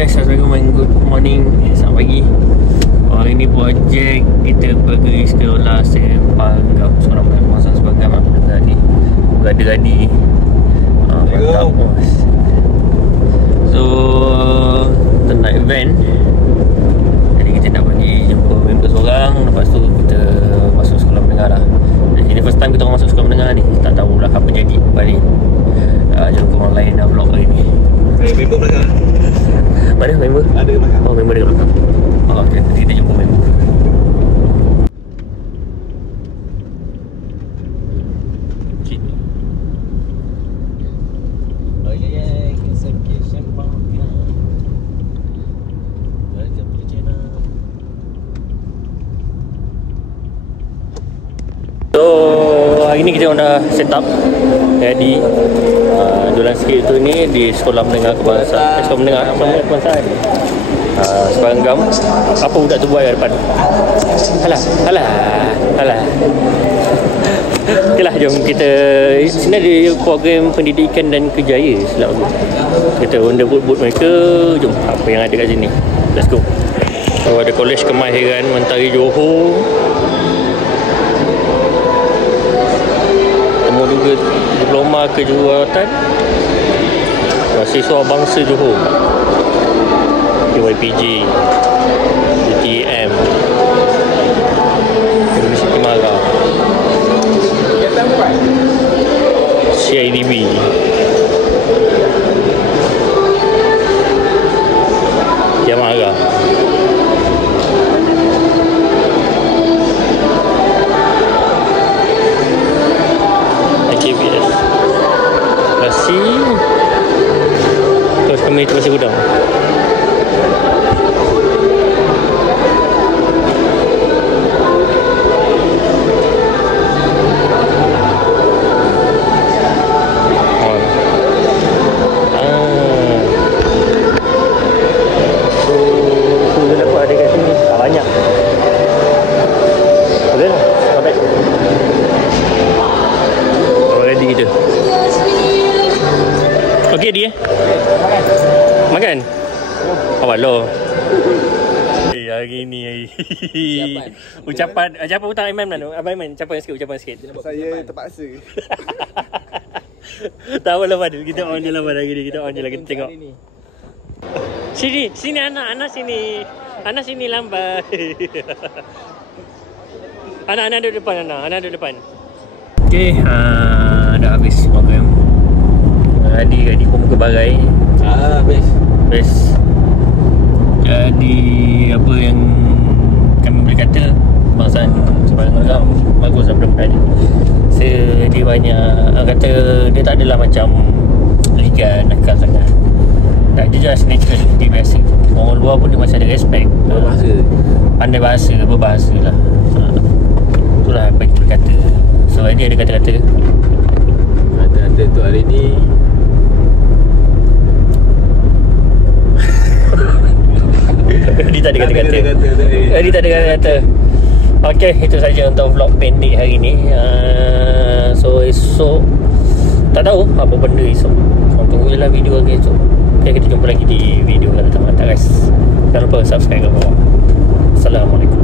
Okay, assalamualaikum, good morning, selamat pagi. Hari ni projek kita pergi sekolah Sepanggam, sekolah pengawasan Sepanggam lah. Tadi berada-gadi mantap bos. So kita naik van. Jadi kita nak pergi jumpa member seorang, lepas tu kita masuk sekolah menengah lah. Jadi ini first time kita orang masuk sekolah menengah ni. Tak tahulah apa jadi kembali. Jumpa orang lain dah vlog hari ni. Member belakang. Mana member? Ada belakang. Oh, member dekat belakang. Oh, okay. Nanti kita jumpa member. Sini. Oh ya ya, kesempatan sempang. Welcome to channel. So, hari ni kita orang dah set up ready. Jualan sikit tu ni di sekolah menengah kebangsaan. Sekolah menengah kebangsaan. Sepanggam. Apa budak tu buat kat depan? Alah. Okeylah, jom kita. Sini ada program pendidikan dan kerjaya silap aku. Kita onda boot mereka. Jom apa yang ada kat sini. Let's go. So, ada Kolej Kemahiran Mentari Johor. Temu juga diploma kejuruteraan mahasiswa bangsa Johor, YPG, UTM, Universiti Mara, CIDB, Yamara, KBS, Basi, terus kami itu Basi Gudang. Okey dia. Makan. Awak lo. Hari ni ucapan hutang Aiman mana? Abang Aiman ucapan sikit. Saya terpaksa. Tak apalah Fadil, kita on je lah pada hari ni. Kita on je lah, kita tengok. Sini anak sini. Anak sini lambat. Anak duduk depan anak duduk depan. Okey, dah habis program. Adi pun muka barai. Best. Jadi apa yang kami boleh kata, bangsaan Sepanggam bagus lah budak-budak ni. Dia banyak, kata dia tak adalah macam liga nakal sangat. Tak, dia just natural, dia biasa. Orang luar pun dia macam ada respect. Berbahasa. Pandai bahasa, berbahasa lah. Itulah apa yang boleh kata. So Adi ada kata-kata. Kata-kata tu hari ni Dia tak ada kata-kata. Dia tak ada kata-kata. Okey, itu saja untuk vlog pendek hari ni. So esok tak tahu apa benda esok. Tunggu je lah video lagi esok. Okay, kita jumpa lagi di video yang datang. Guys, jangan lupa subscribe ke bawah. Assalamualaikum.